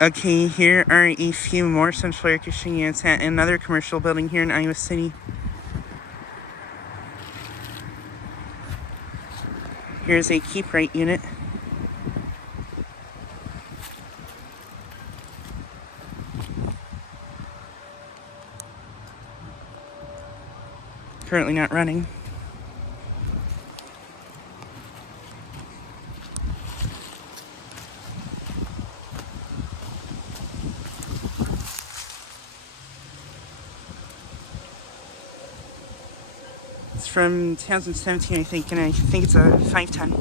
Okay, here are a few more central air conditioning units at another commercial building here in Iowa City. Here's a KeepRite unit. Currently not running. It's from 2017, I think, and I think it's a 5-ton.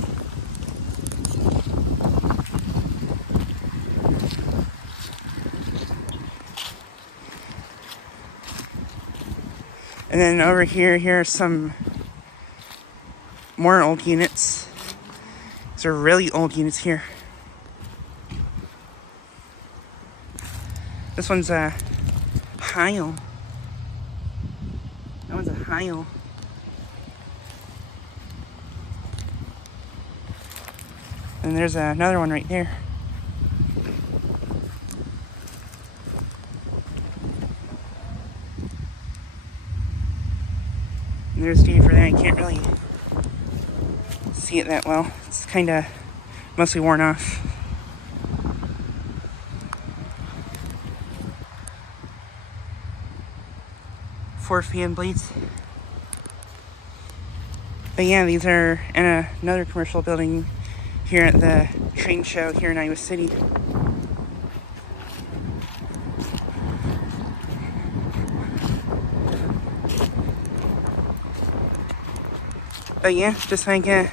And then over here are some more old units. These are really old units here. This one's a Heil. That one's a Heil. And there's another one right there. And there's D for that. I can't really see it that well. It's kind of mostly worn off. Four fan blades. But yeah, these are in another commercial building here at the train show here in Iowa City. But yeah, just like a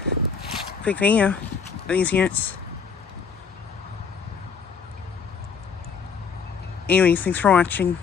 quick video of these units. Anyways, thanks for watching.